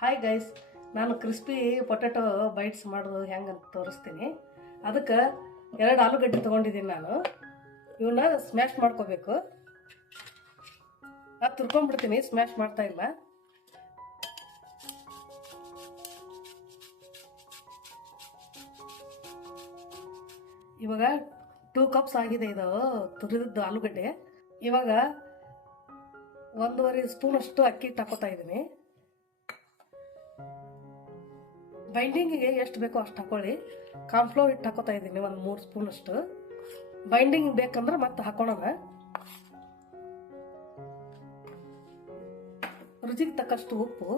Hi guys, ನಾನು crispy potato bites ಮಾಡೋದು ಹೆಂಗೆ ಅಂತ ತೋರಿಸ್ತೀನಿ. ಅದಕ್ಕೆ 2 ಆಲೂಗಡ್ಡೆ ತೊಗೊಂಡಿದ್ದೀನಿ. ನಾನು ಇವನ್ನ ಸ್ಮ್ಯಾಶ್ ಮಾಡ್ಕೋಬೇಕು. ಅದು ತುರ್ಕೊಂಡ್ಬಿಡ್ತೀನಿ, ಸ್ಮ್ಯಾಶ್ ಮಾಡ್ತಾ ಇಲ್ಲ. ಇವಾಗ 2 ಕಪ್ಸ್ ಆಗಿದೆ ಇದು ತುರಿದದ್ದು ಆಲೂಗಡ್ಡೆ. ಇವಾಗ 1.5 ಸ್ಪೂನ್ ಅಷ್ಟು ಅಕ್ಕಿ ಹಿಟ್ಟು ಹಾಕೋತಾ ಇದ್ದೀನಿ. ಬೈಂಡಿಂಗಿಗೆ ಎಷ್ಟು ಬೇಕೋ ಅಷ್ಟು ಹಾಕೊಳ್ಳಿ. ಕಾರ್ನ್ಫ್ಲೋರ್ ಹಿಟ್ಟು ಹಾಕೋತಾ ಇದ್ದೀನಿ 3 ಸ್ಪೂನ್ ಅಷ್ಟು. ಬೈಂಡಿಂಗ್ ಬೇಕಂದ್ರೆ ಮತ್ತೆ ಹಾಕೋಣ. ರುಚಿಗೆ ತಕ್ಕಷ್ಟು ಉಪ್ಪು,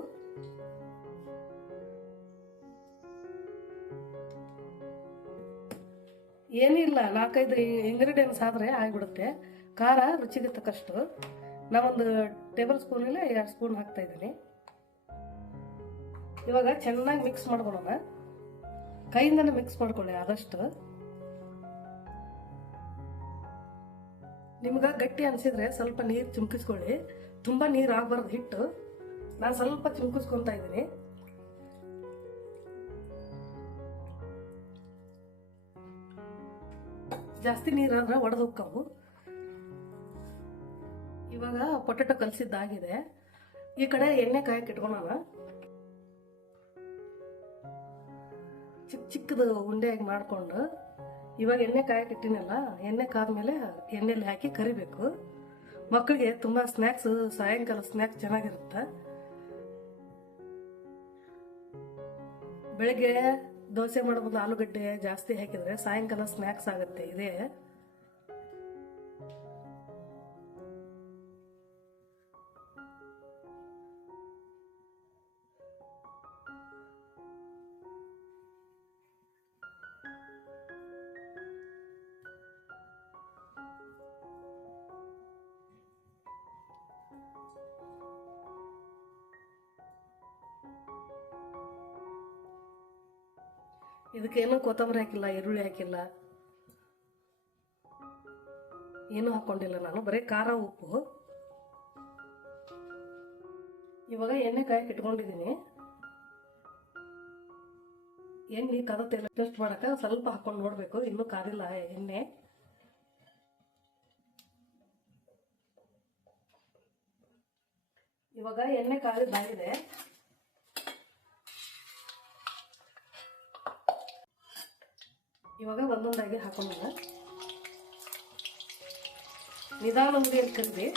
ಏನಿಲ್ಲ 4-5 ಇಂಗ್ರೀಡಿಯೆಂಟ್ಸ್ ಆದರೆ ಆಗಿಬಿಡುತ್ತೆ. ಖಾರ ರುಚಿಗೆ ತಕ್ಕಷ್ಟು ನಾವೊಂದು ಟೇಬಲ್ ಸ್ಪೂನಲ್ಲಿ 2 ಸ್ಪೂನ್ ಹಾಕ್ತಾ ಇದ್ದೀನಿ. ಇವಾಗ ಚೆನ್ನಾಗಿ ಮಿಕ್ಸ್ ಮಾಡ್ಕೊಳ್ಳೋಣ. ಕೈಯಿಂದನೇ ಮಿಕ್ಸ್ ಮಾಡ್ಕೊಳ್ಳಿ ಆದಷ್ಟು. ನಿಮ್ಗೆ ಗಟ್ಟಿ ಅನಿಸಿದ್ರೆ ಸ್ವಲ್ಪ ನೀರು ಚಿಮ್ಕಿಸ್ಕೊಳ್ಳಿ. ತುಂಬ ನೀರು ಆಗಬಾರ್ದು ಹಿಟ್ಟು. ನಾನು ಸ್ವಲ್ಪ ಚಿಮ್ಕಿಸ್ಕೊತಾ ಇದ್ದೀನಿ. ಜಾಸ್ತಿ ನೀರಾದ್ರೆ ಒಡೆದು ಹೋಗ್ತಾವು. ಇವಾಗ ಪೊಟ್ಯಾಟೊ ಕಲಸಿದ್ದಾಗಿದೆ. ಈ ಕಡೆ ಎಣ್ಣೆ ಕಾಯಕ್ಕೆ ಇಟ್ಕೊಳ್ಳೋಣ. ಚಿಕ್ಕದು ಉಂಡೆಯಾಗಿ ಮಾಡಿಕೊಂಡು ಇವಾಗ ಎಣ್ಣೆ ಕಾಯಕ್ಕೆ ಇಟ್ಟಿನಲ್ಲ, ಎಣ್ಣೆ ಕಾದ್ಮೇಲೆ ಎಣ್ಣೆಲಿ ಹಾಕಿ ಕರಿಬೇಕು. ಮಕ್ಕಳಿಗೆ ತುಂಬ ಸ್ನ್ಯಾಕ್ಸ್, ಸಾಯಂಕಾಲ ಸ್ನ್ಯಾಕ್ಸ್ ಚೆನ್ನಾಗಿರುತ್ತೆ. ಬೆಳಗ್ಗೆ ದೋಸೆ ಮಾಡೋದು ಆಲೂಗಡ್ಡೆ ಜಾಸ್ತಿ ಹಾಕಿದ್ರೆ ಸಾಯಂಕಾಲ ಸ್ನ್ಯಾಕ್ಸ್ ಆಗುತ್ತೆ. ಇದೇ ಇದಕ್ಕೇನು ಕೊತ್ತಂಬರಿ ಹಾಕಿಲ್ಲ, ಈರುಳ್ಳಿ ಹಾಕಿಲ್ಲ, ಏನೂ ಹಾಕೊಂಡಿಲ್ಲ. ನಾನು ಬರೀ ಖಾರ, ಉಪ್ಪು. ಇವಾಗ ಎಣ್ಣೆ ಕಾಯಕ್ಕೆ ಇಟ್ಕೊಂಡಿದ್ದೀನಿ. ಎಣ್ಣೆ ಕಾದತ್ತೆಲ್ಲ ಟೆಸ್ಟ್ ಮಾಡಕ್ಕೆ ಸ್ವಲ್ಪ ಹಾಕೊಂಡು ನೋಡಬೇಕು. ಇನ್ನೂ ಕಾದಿಲ್ಲ ಎಣ್ಣೆ. ಇವಾಗ ಎಣ್ಣೆ ಕಾದಿದ್ದಾಗಿದೆ. ಇವಾಗ ಒಂದೊಂದಾಗಿ ಹಾಕೊಳ್ಳೋಣ. ನಿಧಾನ ಉರಿಯಲ್ಲಿ ಕರಿದೆ.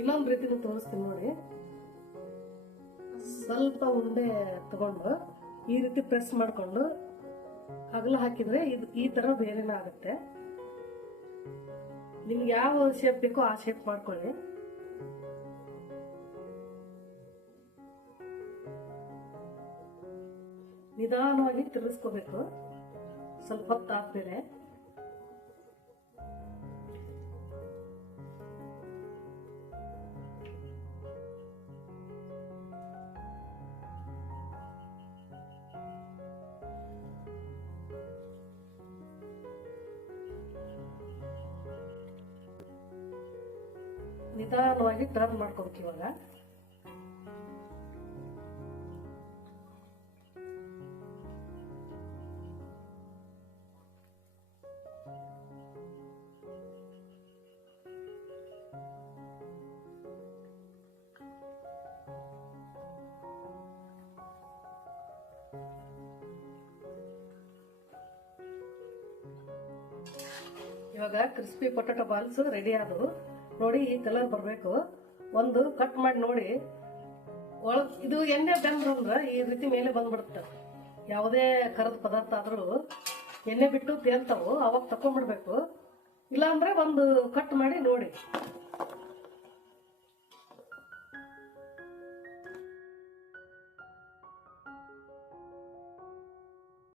ಇನ್ನೊಂದು ರೀತಿನೂ ತೋರಿಸ್ತೀನಿ ನೋಡಿ. ಸ್ವಲ್ಪ ಉಂಡೆ ತಗೊಂಡು ಈ ರೀತಿ ಪ್ರೆಸ್ ಮಾಡಿಕೊಂಡು ಅಗಲ ಹಾಕಿದ್ರೆ ಇದು ಈ ಥರ ಬೇರೆನೇ ಆಗುತ್ತೆ. ನಿಮ್ಗೆ ಯಾವ ಶೇಪ್ ಬೇಕೋ ಆ ಶೇಪ್ ಮಾಡ್ಕೊಳ್ಳಿ. ನಿಧಾನವಾಗಿ ತಿರುಗಿಸ್ಕೋಬೇಕು. ಸ್ವಲ್ಪ ಹೊತ್ತು ಆದ್ಮೇಲೆ ನಿಧಾನವಾಗಿ ಟರ್ನ್ ಮಾಡ್ಕೋಬೇಕು. ಇವಾಗ ಕ್ರಿಸ್ಪಿ ಪೊಟ್ಯಾಟೊ ಬಾಲ್ಸ್ ರೆಡಿ ಆದವು ನೋಡಿ. ಈ ಕಲರ್ ಬರಬೇಕು. ಒಂದು ಕಟ್ ಮಾಡಿ ನೋಡಿ. ಇದು ಎಣ್ಣೆ ಬೆಂದ್ರಂದ್ರೆ ಈ ರೀತಿ ಮೇಲೆ ಬಂದ್ಬಿಡುತ್ತೆ. ಯಾವುದೇ ಕರದ ಪದಾರ್ಥ ಆದರೂ ಎಣ್ಣೆ ಬಿಟ್ಟು ತೇಲ್ತಾವು, ಅವಾಗ ತಕೊಂಡ್ಬಿಡ್ಬೇಕು. ಇಲ್ಲಾಂದ್ರೆ ಒಂದು ಕಟ್ ಮಾಡಿ ನೋಡಿ.